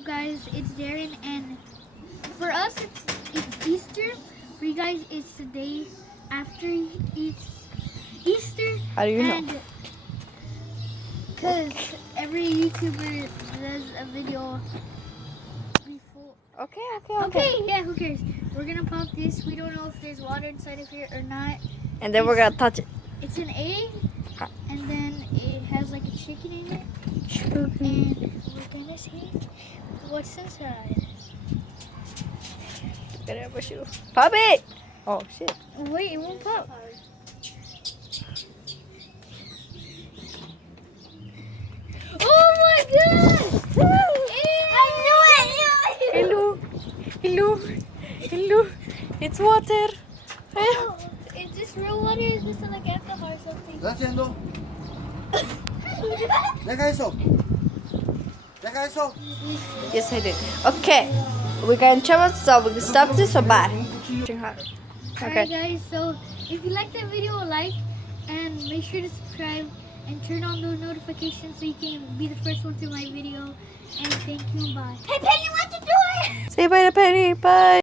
up, guys? It's Darren, and for us, it's Easter. For you guys, it's the day after Easter. How do you know? Because every YouTuber does a video before. Okay. Yeah, who cares? We're gonna pop this. We don't know if there's water inside of here or not. And then we're gonna touch it. It's an egg, and then it has like a chicken in it. And we're gonna see what's inside. Pop it! Oh shit. Wait, it won't pop. Oh my god! I knew it! Hello. It's water. Oh, is this real water? Is this like alcohol or something? ¿Qué estás haciendo? Deja eso. Deja eso. Yes, I did. Okay. We're gonna travel, so we can stop this or bye. Alright guys, so if you like that video, like and make sure to subscribe and turn on the notifications so you can be the first one to my video. And thank you and bye. Hey Penny, what you doing? Say bye to Penny. Bye.